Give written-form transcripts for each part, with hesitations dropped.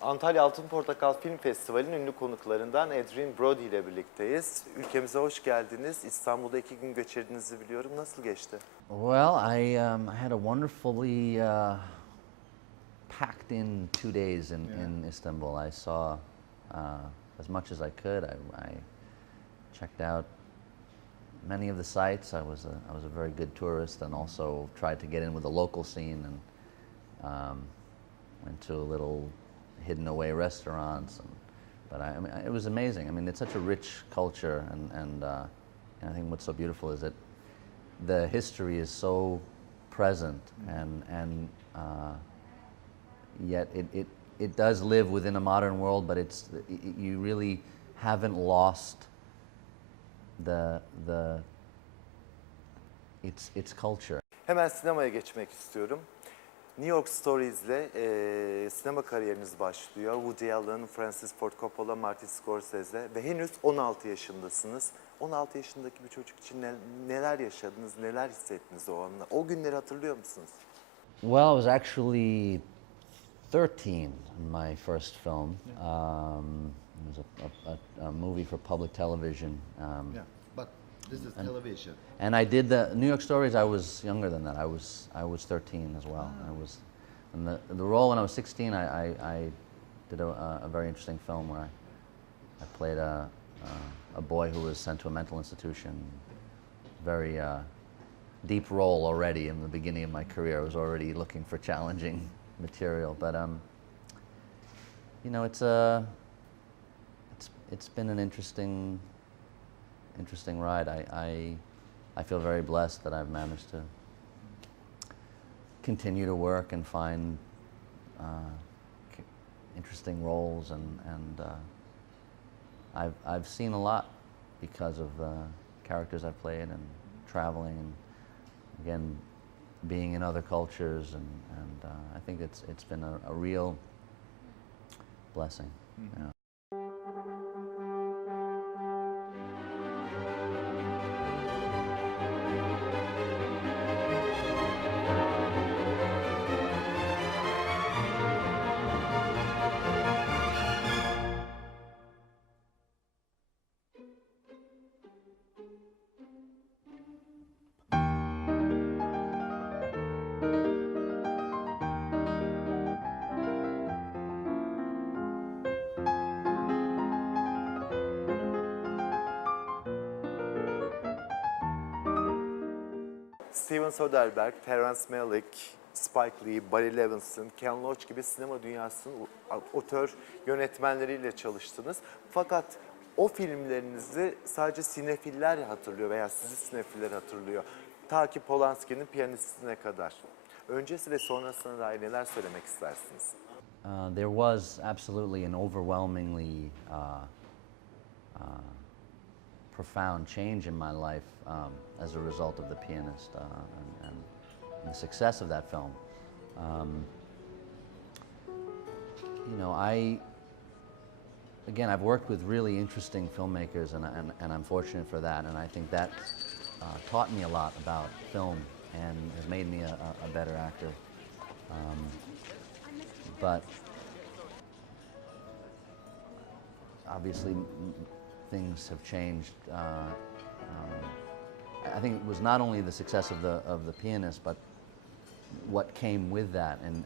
Antalya Altın Portakal Film Festivali'nin ünlü konuklarından Adrien Brody ile birlikteyiz. Ülkemize hoş geldiniz. İstanbul'da 2 gün geçirdiğinizi biliyorum. Nasıl geçti? Well, I had a wonderfully packed in 2 days in Istanbul. I saw as much as I could. I checked out many of the sites. I was a very good tourist, and also tried to get in with the local scene, and went to a little hidden away restaurants. But I mean, it was amazing. I mean, it's such a rich culture, and I think what's so beautiful is that the history is so present, and yet it does live within a modern world, but you really haven't lost its culture. Hemen sinemaya geçmek istiyorum. New York Stories'le sinema kariyeriniz başlıyor. Woody Allen, Francis Ford Coppola, Martin Scorsese ve henüz 16 yaşındasınız. 16 yaşındaki bir çocuk için neler yaşadınız, neler hissettiniz o anda? O günleri hatırlıyor musunuz? Well, I was actually 13 in my first film. It was a movie for public television. Yeah, but this is television. And I did the New York Stories. I was younger than that. I was 13 as well. And the role when I was 16. I did a very interesting film where I played a boy who was sent to a mental institution. Very deep role already in the beginning of my career. I was already looking for challenging material, but you know, it's been an interesting ride. I feel very blessed that I've managed to continue to work and find interesting roles, and I've seen a lot because of the characters I've played, and traveling, and again being in other cultures, and I think it's been a real blessing. Yeah. Steven Soderbergh, Terrence Malick, Spike Lee, Barry Levinson, Ken Loach gibi sinema dünyasının otör yönetmenleriyle çalıştınız. Fakat o filmlerinizi sadece sinefiller hatırlıyor veya sizi sinefiller hatırlıyor. Ta ki Polanski'nin Piyanistine kadar. Öncesi ve sonrasına dair neler söylemek istersiniz? There was absolutely an overwhelmingly profound change in my life as a result of The Pianist, and the success of that film. You know, I've worked with really interesting filmmakers, and I'm fortunate for that, and I think that taught me a lot about film and has made me a better actor. But obviously things have changed. I think it was not only the success of the Pianist, but what came with that, and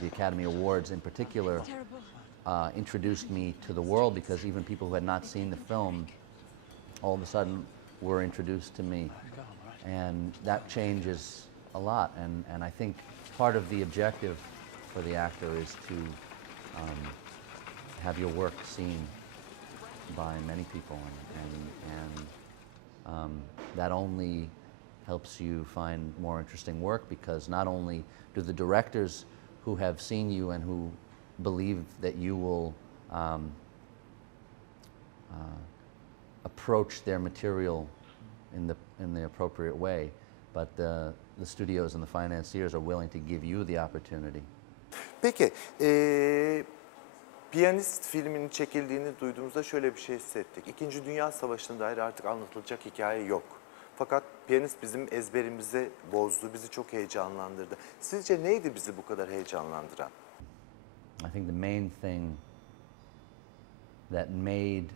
the Academy Awards in particular introduced me to the world, because even people who had not seen the film all of a sudden were introduced to me, and that changes a lot. And I think part of the objective for the actor is to have your work seen by many people, and that only helps you find more interesting work, because not only do the directors who have seen you and who believe that you will approach their material in the appropriate way, but the studios and the financiers are willing to give you the opportunity. Peki, Piyanist filminin çekildiğini duyduğumuzda şöyle bir şey hissettik. İkinci Dünya Savaşı'na dair artık anlatılacak hikaye yok. Fakat Piyanist bizim ezberimizi bozdu, bizi çok heyecanlandırdı. Sizce neydi bizi bu kadar heyecanlandıran? I think the main thing that made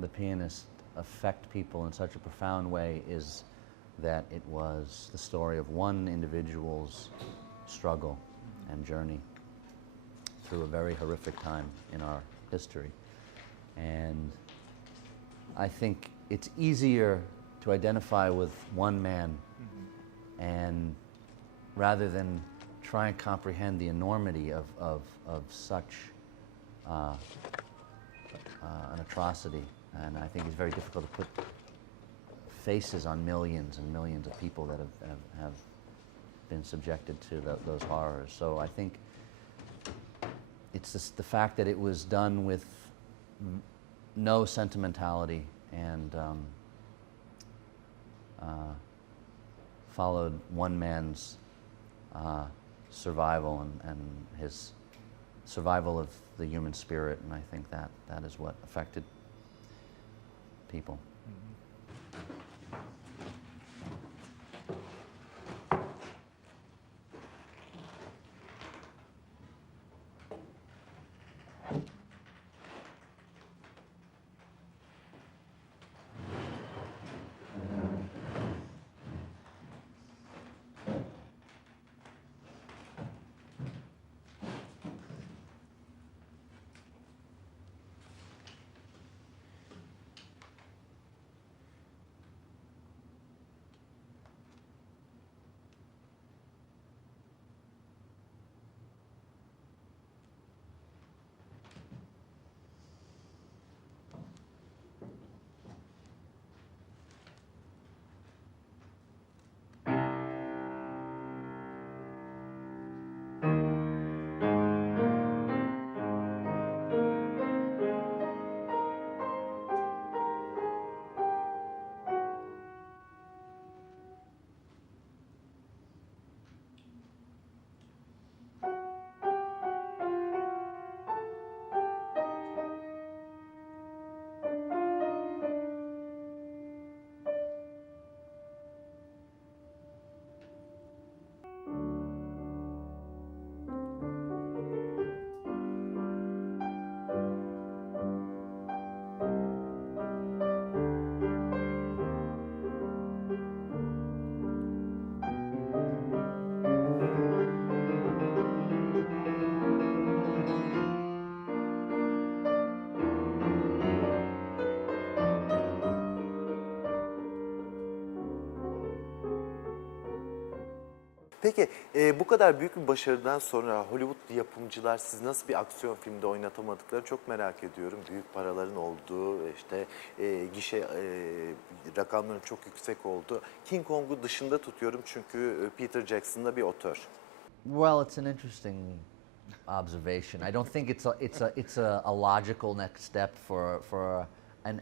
The Pianist affect people in such a profound way is that it was the story of one individual's struggle and journey through a very horrific time in our history. And I think it's easier to identify with one man and rather than try and comprehend the enormity of such an atrocity. And I think it's very difficult to put faces on millions and millions of people that have been subjected to those horrors. So I think it's just the fact that it was done with no sentimentality and followed one man's survival and his survival of the human spirit, and I think that is what affected people. Peki bu kadar büyük bir başarıdan sonra Hollywood yapımcılar siz nasıl bir aksiyon filmde oynatamadıklarını çok merak ediyorum. Büyük paraların olduğu, işte gişe rakamların çok yüksek olduğu. King Kong'u dışında tutuyorum çünkü Peter Jackson'da bir otör. Well, it's an interesting observation. I don't think it's a logical next step for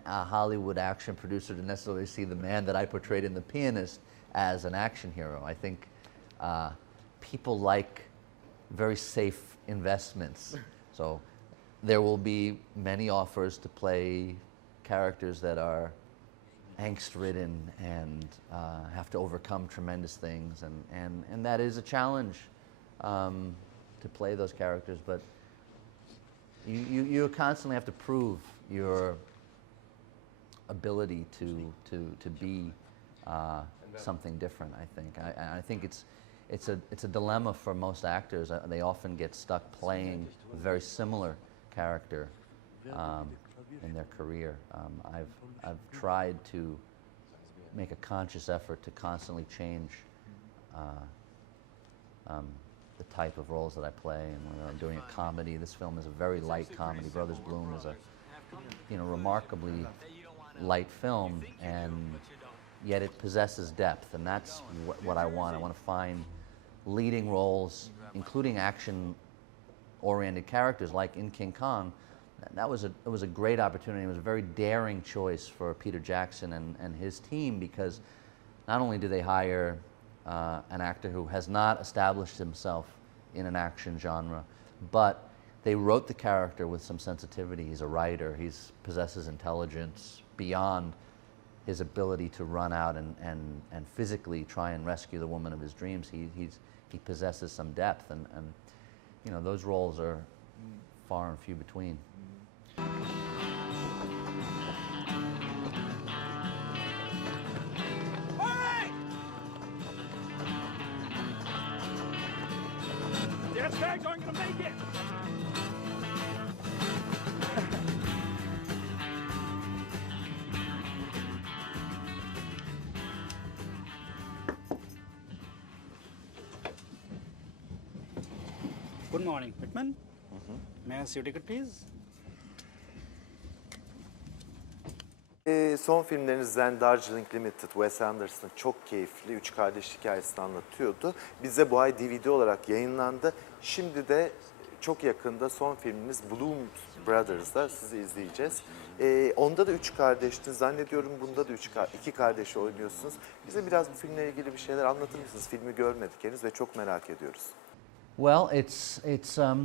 a Hollywood action producer to necessarily see the man that I portrayed in The Pianist as an action hero. I think people like very safe investments. So there will be many offers to play characters that are angst-ridden and have to overcome tremendous things, and that is a challenge to play those characters. But you constantly have to prove your ability to be something different. I think it's a dilemma for most actors. They often get stuck playing a very similar character in their career. I've tried to make a conscious effort to constantly change the type of roles that I play. And when I'm doing a comedy, this film is a very light comedy. Brothers Bloom is a remarkably light film, and yet it possesses depth, and that's what I want. I want to find leading roles, including action-oriented characters, like in King Kong. It was a great opportunity. It was a very daring choice for Peter Jackson and his team, because not only do they hire an actor who has not established himself in an action genre, but they wrote the character with some sensitivity. He's a writer. He possesses intelligence beyond his ability to run out and physically try and rescue the woman of his dreams. He possesses some depth, and you know, those roles are far and few between. Gas bags aren't gonna make it! Good morning, Pittman. May I see your ticket, please? Son filmlerinizden Darjeeling Limited, Wes Anderson'ın çok keyifli üç kardeş hikayesini anlatıyordu. Bize bu ay DVD olarak yayınlandı. Şimdi de çok yakında son filminiz Bloom Brothers'da sizi izleyeceğiz. Onda da üç kardeştiniz. Zannediyorum bunda da iki kardeş oynuyorsunuz. Bize biraz bu filmle ilgili bir şeyler anlatır mısınız? Filmi görmedik henüz ve çok merak ediyoruz. Well, it's a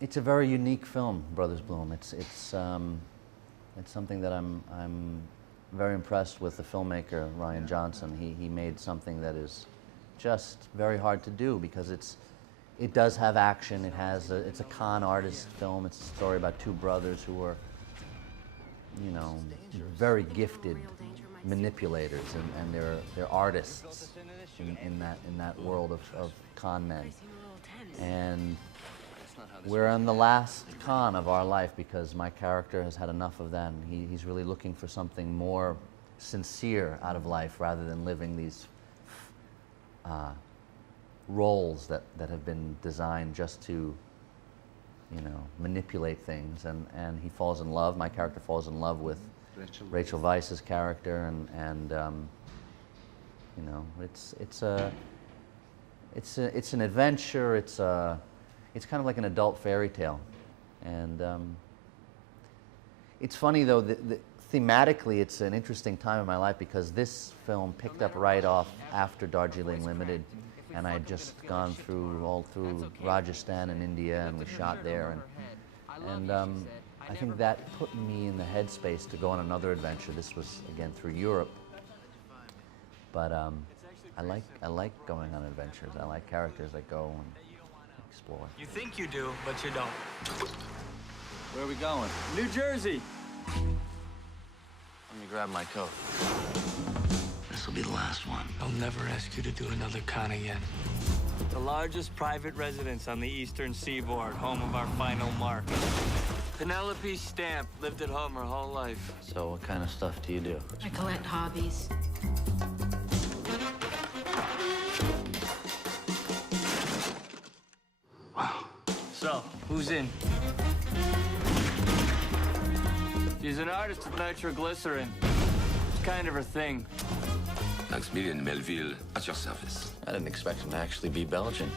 very unique film, Brothers Bloom. It's something that I'm very impressed with the filmmaker Ryan Johnson. He made something that is just very hard to do because it does have action. It's a con artist film. It's a story about two brothers who are, you know, very gifted manipulators, and they're artists in that world of con men. And we're on the last con of our life because my character has had enough of that. And he's really looking for something more sincere out of life rather than living these roles that have been designed just to, you know, manipulate things. And he falls in love. My character falls in love with Rachel Weisz's character, and you know, it's an adventure. It's kind of like an adult fairy tale, and it's funny though. Thematically, it's an interesting time in my life because this film picked up right off after Darjeeling Limited, and I had just gone all through Rajasthan and India, and we shot there, and I think that put me in the headspace to go on another adventure. This was again through Europe, but I like going on adventures. I like characters that go and explore. You think you do, but you don't. Where are we going? New Jersey. Let me grab my coat. This will be the last one. I'll never ask you to do another con again. The largest private residence on the eastern seaboard, home of our final mark. Penelope Stamp lived at home her whole life. So what kind of stuff do you do? I collect hobbies. So, who's in? She's an artist with nitroglycerin. It's kind of her thing. Maximilian Melville, at your service. I didn't expect him to actually be Belgian.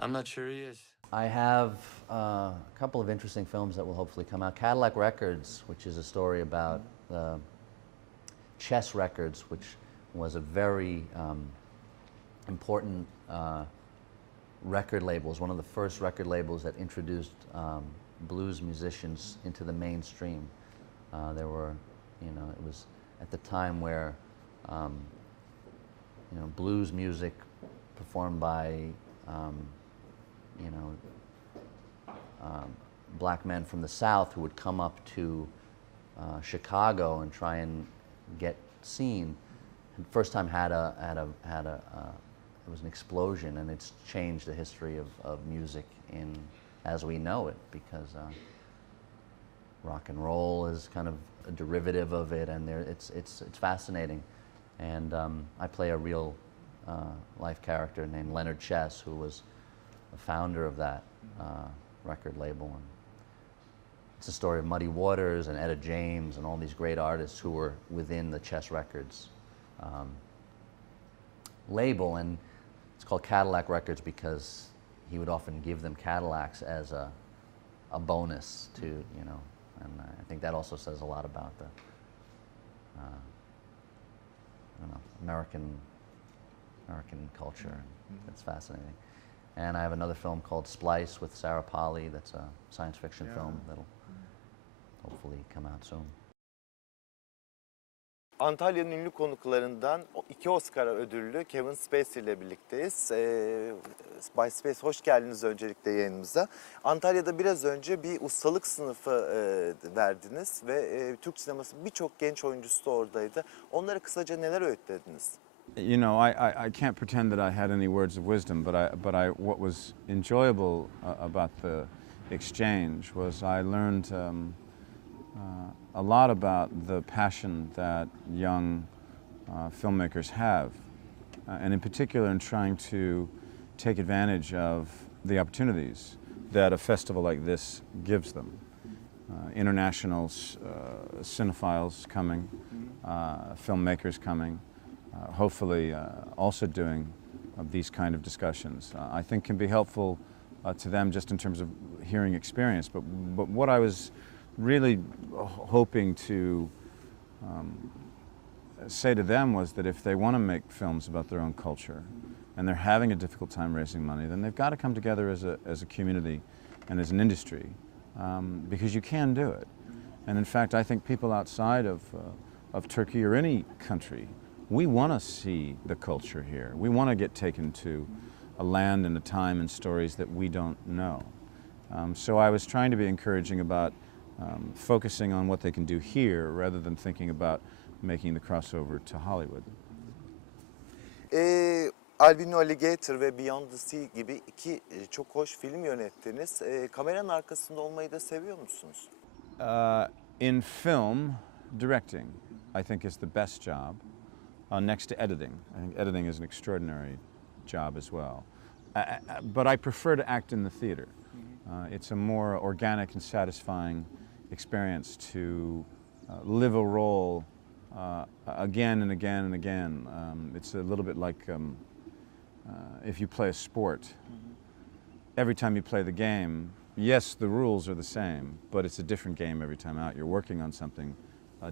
I'm not sure he is. I have a couple of interesting films that will hopefully come out. Cadillac Records, which is a story about Chess Records, which was a very important record label. It was one of the first record labels that introduced blues musicians into the mainstream. There were, you know, it was at the time where, you know, blues music performed by, you know, black men from the South who would come up to Chicago and try and get seen. And first time it was an explosion, and it's changed the history of music as we know it, because rock and roll is kind of a derivative of it, and it's fascinating. And I play a real life character named Leonard Chess, who was the founder of that record label. And it's a story of Muddy Waters and Etta James and all these great artists who were within the Chess Records label. And it's called Cadillac Records because he would often give them Cadillacs as a bonus to, you know, and I think that also says a lot about the, I don't know, American culture. It's fascinating. And I have another film called Splice with Sarah Polley. That's a science fiction film that'll hopefully come out soon. Antalya'nın ünlü konuklarından 2 Oscar ödüllü Kevin Spacey ile birlikteyiz. Bay Spacey hoş geldiniz öncelikle yayınımıza. Antalya'da biraz önce bir ustalık sınıfı verdiniz ve Türk sinemasının birçok genç oyuncusu da oradaydı. Onlara kısaca neler öğütlediniz? You know, I can't pretend that I had any words of wisdom, but what was enjoyable about the exchange was I learned a lot about the passion that young filmmakers have, and in particular in trying to take advantage of the opportunities that a festival like this gives them. International cinephiles coming, filmmakers coming, hopefully also doing these kind of discussions, I think can be helpful to them just in terms of hearing experience. But what I was really hoping to say to them was that if they want to make films about their own culture and they're having a difficult time raising money, then they've got to come together as a community and as an industry, because you can do it. And in fact, I think people outside of Turkey or any country, we want to see the culture here. We want to get taken to a land and a time and stories that we don't know. So I was trying to be encouraging about focusing on what they can do here rather than thinking about making the crossover to Hollywood. Alvin Alligator ve Beyond the Sea gibi 2 çok hoş film yönettiniz. Kameranın arkasında olmayı da seviyor musunuz? In film, directing, I think is the best job, next to editing. I think editing is an extraordinary job as well. But I prefer to act in the theater. It's a more organic and satisfying experience to live a role again and again and again. It's a little bit like if you play a sport. Every time you play the game, yes, the rules are the same, but it's a different game every time out. You're working on something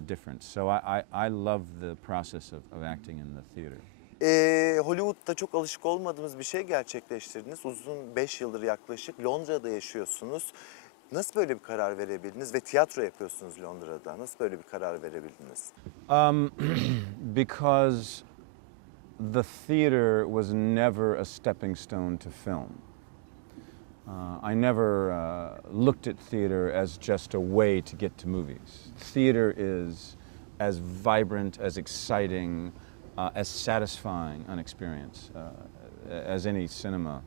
different. So I love the process of acting in the theater. Hollywood'da çok alışık olmadığımız bir şey gerçekleştirdiniz. Uzun 5 yıldır yaklaşık Londra'da yaşıyorsunuz. Nasıl böyle bir karar verebildiniz ve tiyatro yapıyorsunuz Londra'da? Nasıl böyle bir karar verebildiniz? Because the theater was never a stepping stone to film. I never looked at theater as just a way to get to movies. Theater is as vibrant, as exciting, as satisfying an experience as any cinema.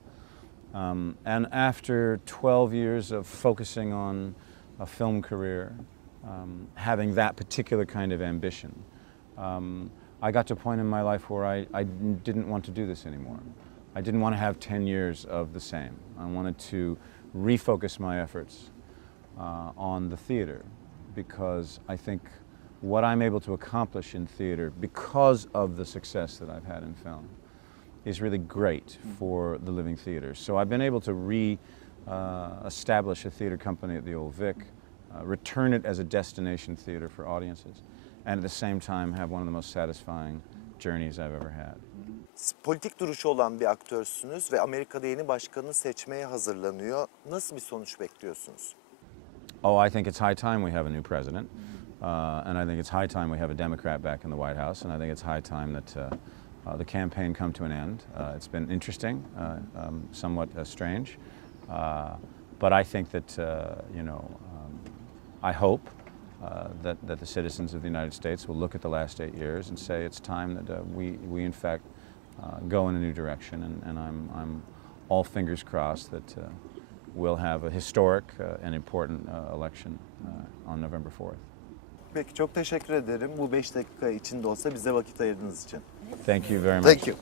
And after 12 years of focusing on a film career, having that particular kind of ambition, I got to a point in my life where I didn't want to do this anymore. I didn't want to have 10 years of the same. I wanted to refocus my efforts on the theater, because I think what I'm able to accomplish in theater because of the success that I've had in film is really great for the living theater. So I've been able to establish a theater company at the Old Vic, return it as a destination theater for audiences, and at the same time have one of the most satisfying journeys I've ever had. Politik duruşu olan bir aktörsünüz ve Amerika'da yeni başkanı seçmeye hazırlanıyor. Nasıl bir sonuç bekliyorsunuz? Oh, I think it's high time we have a new president, and I think it's high time we have a Democrat back in the White House, and I think it's high time that the campaign come to an end. It's been interesting, somewhat strange, but I think that I hope that the citizens of the United States will look at the last 8 years and say it's time that we in fact go in a new direction, and I'm all fingers crossed that we'll have a historic and important election on November 4th. Peki çok teşekkür ederim. Bu 5 dakika içinde olsa bize vakit ayırdığınız için. Thank you very much. Thank you.